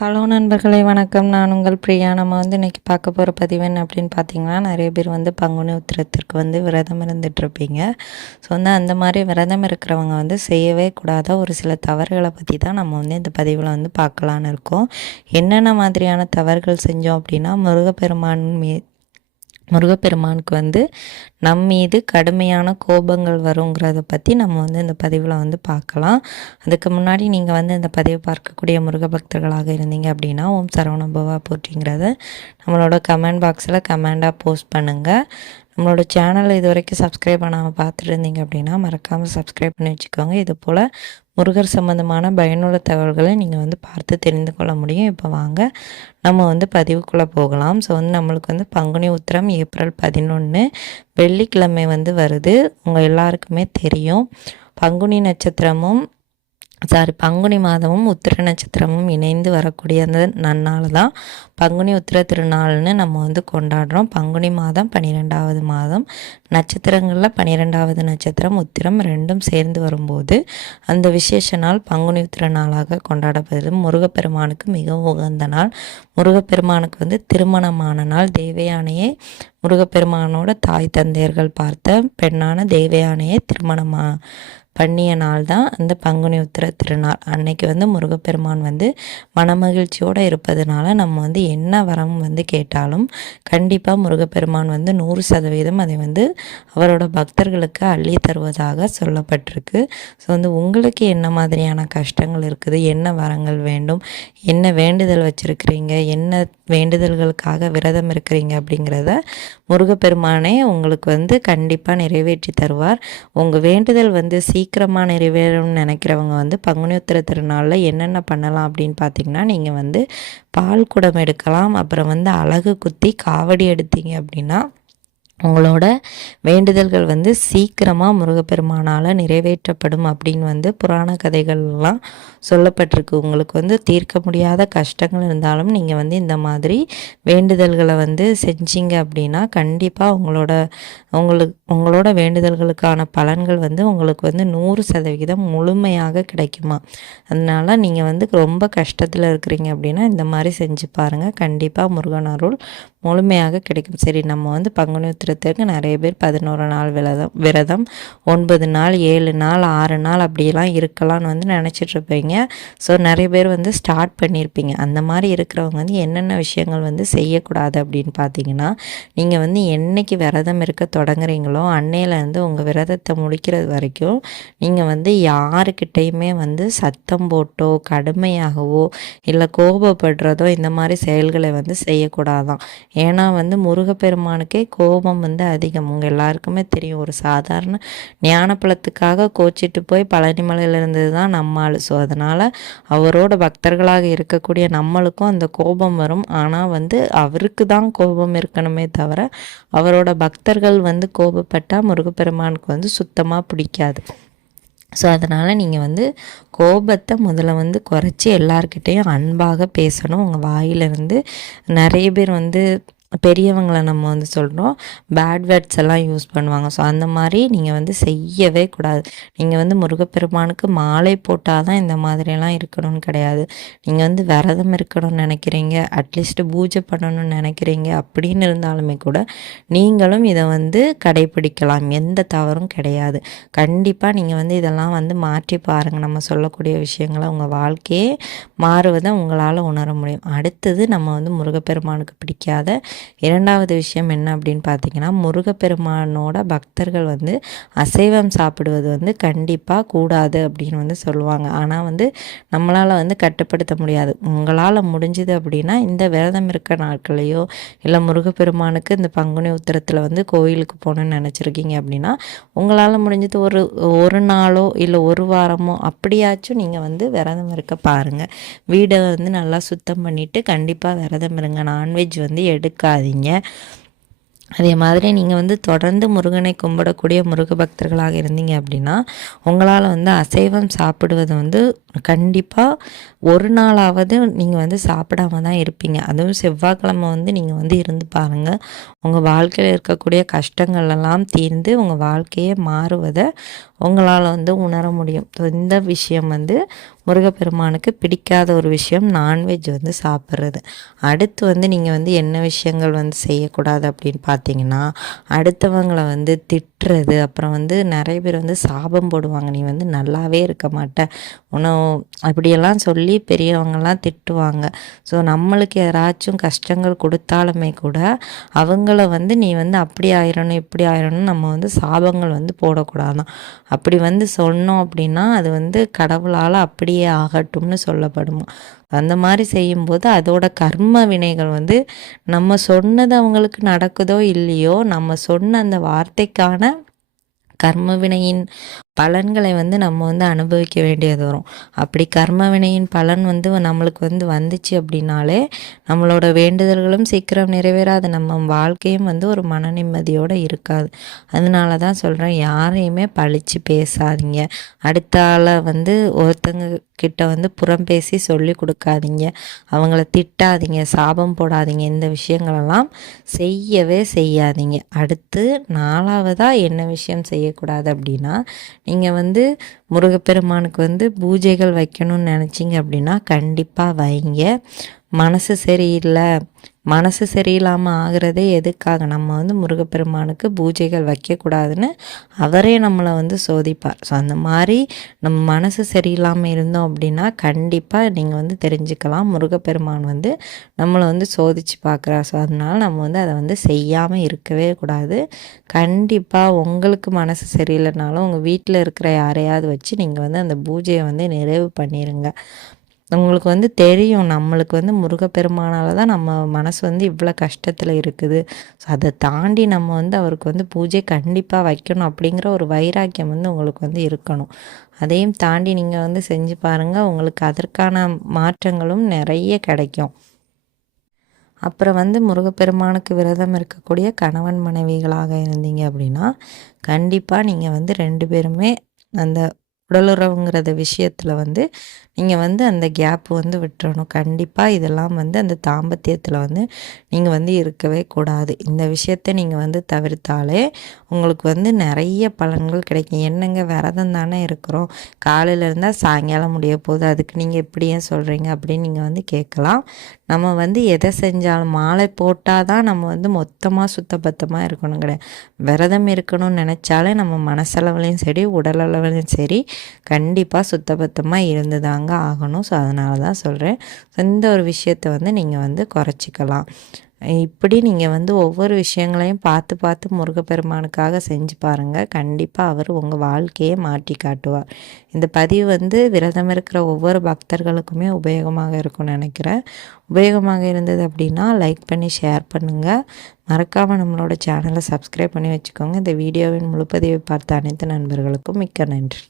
Hello நண்பர்களே வணக்கம். நான் உங்கள் பிரியா. நம்ம இன்றைக்கி பார்க்க போகிற பதிவு என்ன அப்படின்னு பார்த்தீங்கன்னா, நிறைய பேர் பங்குனி உத்திரத்திற்கு விரதம் இருந்துகிட்ருப்பீங்க. ஸோ அந்த மாதிரி விரதம் இருக்கிறவங்க செய்யவே கூடாத ஒரு சில தவறுகளை பற்றி தான் நம்ம இந்த பதிவில் பார்க்கலான்னு இருக்கோம். என்னென்ன மாதிரியான தவறுகள் செஞ்சோம் அப்படின்னா, முருகப்பெருமானுக்கு நம் மீது கடுமையான கோபங்கள் வருங்கிறத பற்றி நம்ம இந்த பதிவில் பார்க்கலாம். அதுக்கு முன்னாடி நீங்கள் இந்த பதிவை பார்க்கக்கூடிய முருக பக்தர்களாக இருந்தீங்க அப்படின்னா, ஓம் சரவணபவா போற்றிங்கிறத நம்மளோட கமெண்ட் பாக்ஸில் கமெண்டாக போஸ்ட் பண்ணுங்கள். நம்மளோட சேனலை இது வரைக்கும் சப்ஸ்கிரைப் பண்ணாமல் பார்த்துட்டு இருந்தீங்க அப்படின்னா மறக்காமல் சப்ஸ்கிரைப் பண்ணி வச்சுக்கோங்க. இது போல் முருகர் சம்மந்தமான பயனுள்ள தகவல்களை நீங்கள் பார்த்து தெரிந்து கொள்ள முடியும். இப்போ வாங்க நம்ம பதிவுக்குள்ளே போகலாம். ஸோ நம்மளுக்கு பங்குனி உத்திரம் ஏப்ரல் 11 வெள்ளிக்கிழமை வருது. உங்கள் எல்லாருக்குமே தெரியும். பங்குனி நட்சத்திரமும் பங்குனி மாதமும் உத்திர நட்சத்திரமும் இணைந்து வரக்கூடிய அந்த நன்னாள் தான் பங்குனி உத்திர திருநாள்னு நம்ம கொண்டாடுறோம். பங்குனி மாதம் 12வது மாதம், நட்சத்திரங்களில் 12வது நட்சத்திரம் உத்திரம் ரெண்டும் சேர்ந்து வரும்போது அந்த விசேஷ நாள் பங்குனி உத்திர நாளாக கொண்டாடப்படுது. முருகப்பெருமானுக்கு மிகவும் உகந்த நாள். முருகப்பெருமானுக்கு திருமணமான நாள். தேவயானையை முருகப்பெருமானோட தாய் தந்தையர்கள் பார்த்த பெண்ணான தேவயானையை திருமணமாக பண்ணிய நாள் தான் அந்த பங்குனி உத்திர திருநாள். அன்னைக்கு முருகப்பெருமான் மனமகிழ்ச்சியோடு இருப்பதனால நம்ம என்ன வரம் கேட்டாலும் கண்டிப்பாக முருகப்பெருமான் 100% அதை அவரோட பக்தர்களுக்கு அள்ளி தருவதாக சொல்லப்பட்டிருக்கு. ஸோ உங்களுக்கு என்ன மாதிரியான கஷ்டங்கள் இருக்குது, என்ன வரங்கள் வேண்டும், என்ன வேண்டுதல் வச்சுருக்கிறீங்க, என்ன வேண்டுதல்களுக்காக விரதம் இருக்கிறீங்க அப்படிங்கிறத முருகப்பெருமானே உங்களுக்கு கண்டிப்பாக நிறைவேற்றி தருவார். உங்கள் வேண்டுதல் சீக்கிரமாக நிறைவேறும்னு நினைக்கிறவங்க பங்குனி உத்திர திருநாளில் என்னென்ன பண்ணலாம் அப்படின்னு பார்த்தீங்கன்னா, நீங்கள் பால் குடம் எடுக்கலாம். அப்புறம் அலகு குத்தி காவடி எடுத்தீங்க அப்படின்னா உங்களோட வேண்டுதல்கள் சீக்கிரமாக முருகப்பெருமானால் நிறைவேற்றப்படும் அப்படின்னு புராண கதைகள்லாம் சொல்லப்பட்டிருக்கு. உங்களுக்கு தீர்க்க முடியாத கஷ்டங்கள் இருந்தாலும் நீங்கள் இந்த மாதிரி வேண்டுதல்களை செஞ்சீங்க அப்படின்னா கண்டிப்பாக உங்களோட வேண்டுதல்களுக்கான பலன்கள் உங்களுக்கு 100% முழுமையாக கிடைக்குமா. அதனால் நீங்கள் ரொம்ப கஷ்டத்தில் இருக்கிறீங்க அப்படின்னா இந்த மாதிரி செஞ்சு பாருங்கள். கண்டிப்பாக முருகன் அருள் முழுமையாக கிடைக்கும். சரி, நம்ம பங்குனி உத்திரத்திற்கு நிறைய பேர் 11 நாள் விரதம் 9 நாள் 7 நாள் 6 நாள் அப்படியெல்லாம் இருக்கலாம்னு நினச்சிட்ருப்பீங்க. ஸோ நிறைய பேர் ஸ்டார்ட் பண்ணியிருப்பீங்க. அந்த மாதிரி இருக்கிறவங்க என்னென்ன விஷயங்கள் செய்யக்கூடாது அப்படின்னு பார்த்தீங்கன்னா, நீங்கள் என்னைக்கு விரதம் இருக்க தொடங்குறீங்களோ அன்னையிலேருந்து உங்கள் விரதத்தை முடிக்கிறது வரைக்கும் நீங்கள் யாருக்கிட்டையுமே சத்தம் போட்டோ கடுமையாகவோ இல்லை கோபப்படுறதோ இந்த மாதிரி செயல்களை செய்யக்கூடாதான். ஏன்னா முருகப்பெருமானுக்கே கோபம் அதிகம். உங்கள் எல்லாருக்குமே தெரியும். ஒரு சாதாரண ஞானப்பழத்துக்காக கோச்சிட்டு போய் பழனிமலையில் இருந்தது தான் நம்மால். ஸோ அதனால் அவரோட பக்தர்களாக இருக்கக்கூடிய நம்மளுக்கும் அந்த கோபம் வரும். ஆனால் அவருக்கு தான் கோபம் இருக்கணுமே தவிர அவரோட பக்தர்கள் கோபப்பட்டால் முருகப்பெருமானுக்கு சுத்தமாக பிடிக்காது. ஸோ அதனால் நீங்கள் கோபத்தை முதல்ல குறைச்சி எல்லார்கிட்டேயும் அன்பாக பேசணும். உங்கள் வாயிலிருந்து நிறைய பேர் பெரியவங்களை நம்ம சொல்கிறோம், பேட் வேர்ட்ஸ் எல்லாம் யூஸ் பண்ணுவாங்க. ஸோ அந்த மாதிரி நீங்கள் செய்யவே கூடாது. நீங்கள் முருகப்பெருமானுக்கு மாலை போட்டால் தான் இந்த மாதிரியெல்லாம் இருக்கணும்னு கிடையாது. நீங்கள் விரதம் இருக்கணும்னு நினைக்கிறீங்க, அட்லீஸ்ட் பூஜை பண்ணணும்னு நினைக்கிறீங்க அப்படின்னு இருந்தாலுமே கூட நீங்களும் இதை கடைப்பிடிக்கலாம். எந்த தவறும் கிடையாது. கண்டிப்பாக நீங்கள் இதெல்லாம் மாற்றி பாருங்கள். நம்ம சொல்லக்கூடிய விஷயங்களை உங்கள் வாழ்க்கையே மாறுவதை உங்களால் உணர முடியும். அடுத்தது நம்ம முருகப்பெருமானுக்கு பிடிக்காத இரண்டாவது விஷயம் என்ன அப்படின்னு பார்த்தீங்கன்னா, முருகப்பெருமானோட பக்தர்கள் அசைவம் சாப்பிடுவது கண்டிப்பாக கூடாது அப்படின்னு சொல்லுவாங்க. ஆனால் நம்மளால் கட்டுப்படுத்த முடியாது. உங்களால் முடிஞ்சுது அப்படின்னா இந்த விரதம் இருக்க நாட்களையோ இல்லை முருகப்பெருமானுக்கு இந்த பங்குனி உத்திரத்தில் கோயிலுக்கு போகணுன்னு நினச்சிருக்கீங்க அப்படின்னா உங்களால் முடிஞ்சது ஒரு நாளோ இல்லை ஒரு வாரமோ அப்படியாச்சும் நீங்கள் விரதம் இருக்க பாருங்கள். வீடை நல்லா சுத்தம் பண்ணிவிட்டு கண்டிப்பாக விரதம் இருங்க. நான்வெஜ் எடுக்காதீங்க. அதே மாதிரி நீங்கள் தொடர்ந்து முருகனை கும்பிடக்கூடிய முருக பக்தர்களாக இருந்தீங்க அப்படின்னா உங்களால் அசைவம் சாப்பிடுவது கண்டிப்பாக ஒரு நாளாவது நீங்கள் சாப்பிடாம தான் இருப்பீங்க. அதுவும் செவ்வாய்க்கிழமை நீங்கள் இருந்து பாருங்கள். உங்கள் வாழ்க்கையில் இருக்கக்கூடிய கஷ்டங்கள்லாம் தீர்ந்து உங்கள் வாழ்க்கையே மாறுவதை உங்களால் உணர முடியும். ஸோ இந்த விஷயம் முருகப்பெருமானுக்கு பிடிக்காத ஒரு விஷயம் நான்வெஜ் வந்து சாப்பிட்றது. அடுத்து வந்து நீங்கள் வந்து என்ன விஷயங்கள் வந்து செய்யக்கூடாது அப்படின்னு பார்த்தீங்கன்னா, அடுத்தவங்கள வந்து திட்டுறது, அப்புறம் வந்து நிறைய பேர் வந்து சாபம் போடுவாங்க. நீ வந்து நல்லாவே இருக்க மாட்ட, உன்னை அப்படியெல்லாம் சொல்லி பெரியவங்கலாம் திட்டுவாங்க. ஸோ நம்மளுக்கு யாராச்சும் கஷ்டங்கள் கொடுத்தாலுமே கூட அவங்கள வந்து நீ வந்து அப்படி ஆயிரணும் இப்படி ஆயிரணும் நம்ம வந்து சாபங்கள் வந்து போடக்கூடாதான். அப்படி வந்து சொன்னோம் அப்படின்னா அது வந்து கடவுளால் அப்படியே ஆகட்டும்னு சொல்லப்படுமா. அந்த மாதிரி செய்யும்போது அதோட கர்ம வினைகள் வந்து நம்ம சொன்னது அவங்களுக்கு நடக்குதோ இல்லையோ, நம்ம சொன்ன அந்த வார்த்தைக்கான கர்ம வினையின் பலன்களை வந்து நம்ம வந்து அனுபவிக்க வேண்டியது வரும். அப்படி கர்ம வினையின் பலன் வந்து நம்மளுக்கு வந்து வந்துச்சு அப்படின்னாலே நம்மளோட வேண்டுதல்களும் சீக்கிரம் நிறைவேறாது, நம்ம வாழ்க்கையும் வந்து ஒரு மன நிம்மதியோடு இருக்காது. அதனால தான் சொல்கிறேன், யாரையுமே பழித்து பேசாதீங்க. அடுத்த ஆளை வந்து ஒருத்தங்க கிட்ட வந்து புறம் பேசி சொல்லி கொடுக்காதீங்க, அவங்கள திட்டாதீங்க, சாபம் போடாதீங்க. இந்த விஷயங்களெல்லாம் செய்யவே செய்யாதீங்க. அடுத்து 4வதாக என்ன விஷயம் செய்யக்கூடாது அப்படின்னா, நீங்கள் வந்து முருகப்பெருமானுக்கு வந்து பூஜைகள் வைக்கணும்னு நினச்சிங்க அப்படின்னா கண்டிப்பாக வைங்க. மனசு சரியில்லை, மனசு சரியில்லாமல் ஆகிறதே எதுக்காக, நம்ம வந்து முருகப்பெருமானுக்கு பூஜைகள் வைக்கக்கூடாதுன்னு அவரே நம்மளை வந்து சோதிப்பார். ஸோ அந்த மாதிரி நம்ம மனசு சரியில்லாமல் இருந்தோம் அப்படின்னா கண்டிப்பாக நீங்கள் வந்து தெரிஞ்சுக்கலாம், முருகப்பெருமான் வந்து நம்மளை வந்து சோதித்து பார்க்குறார். ஸோ அதனால் நம்ம வந்து அதை வந்து செய்யாமல் இருக்கவே கூடாது. கண்டிப்பாக உங்களுக்கு மனசு சரியில்லைனாலும் உங்கள் வீட்டில் இருக்கிற யாரையாவது வச்சு நீங்கள் வந்து அந்த பூஜையை வந்து நிறைவு பண்ணிடுங்க. உங்களுக்கு வந்து தெரியும், நம்மளுக்கு வந்து முருகப்பெருமானால தான் நம்ம மனசு வந்து இவ்வளோ கஷ்டத்தில் இருக்குது. ஸோ அதை தாண்டி நம்ம வந்து அவருக்கு வந்து பூஜை கண்டிப்பாக வைக்கணும் அப்படிங்கிற ஒரு வைராக்கியம் வந்து உங்களுக்கு வந்து இருக்கணும். அதையும் தாண்டி நீங்கள் வந்து செஞ்சு பாருங்கள், உங்களுக்கு அதற்கான மாற்றங்களும் நிறைய கிடைக்கும். அப்புறம் வந்து முருகப்பெருமானுக்கு விரதம் இருக்கக்கூடிய கணவன் மனைவிகளாக இருந்தீங்க அப்படின்னா கண்டிப்பாக நீங்கள் வந்து 2 பேருமே அந்த உடலுறவுங்கிறத விஷயத்தில் வந்து நீங்கள் வந்து அந்த கேப் வந்து விட்டுறணும். கண்டிப்பாக இதெல்லாம் வந்து அந்த தாம்பத்தியத்தில் வந்து நீங்கள் வந்து இருக்கவே கூடாது. இந்த விஷயத்த நீங்கள் வந்து தவிர்த்தாலே உங்களுக்கு வந்து நிறைய பலன்கள் கிடைக்கும். என்னங்க விரதம் தானே இருக்கிறோம், காலையில் இருந்தால் சாயங்காலம் முடிய போகுது, அதுக்கு நீங்கள் எப்படி ஏன் சொல்கிறீங்க அப்படின்னு நீங்கள் வந்து கேட்கலாம். நம்ம வந்து எதை செஞ்சாலும் மாலை போட்டால் தான் நம்ம வந்து மொத்தமாக சுத்தபத்தமாக இருக்கணும் கிடையாது. விரதம் இருக்கணும்னு நினச்சாலே நம்ம மனசளவுலையும் சரி உடலளவுலையும் சரி கண்டிப்பாக சுத்தபத்தமாக இருந்துதாங்க ஆகணும். ஸோ அதனால தான் சொல்கிறேன், இந்த ஒரு விஷயத்தை வந்து நீங்கள் வந்து குறைச்சிக்கலாம். இப்படி நீங்கள் வந்து ஒவ்வொரு விஷயங்களையும் பார்த்து பார்த்து முருகப்பெருமானுக்காக செஞ்சு பாருங்கள், கண்டிப்பாக அவர் உங்கள் வாழ்க்கையை மாற்றி காட்டுவார். இந்த பதிவு வந்து விரதம் இருக்கிற ஒவ்வொரு பக்தர்களுக்குமே உபயோகமாக இருக்கும்னு நினைக்கிறேன். உபயோகமாக இருந்தது அப்படின்னா லைக் பண்ணி ஷேர் பண்ணுங்கள். மறக்காமல் நம்மளோட சேனலை சப்ஸ்கிரைப் பண்ணி வச்சுக்கோங்க. இந்த வீடியோவின் முழுப்பதிவை பார்த்த அனைத்து நண்பர்களுக்கும் மிக்க நன்றி.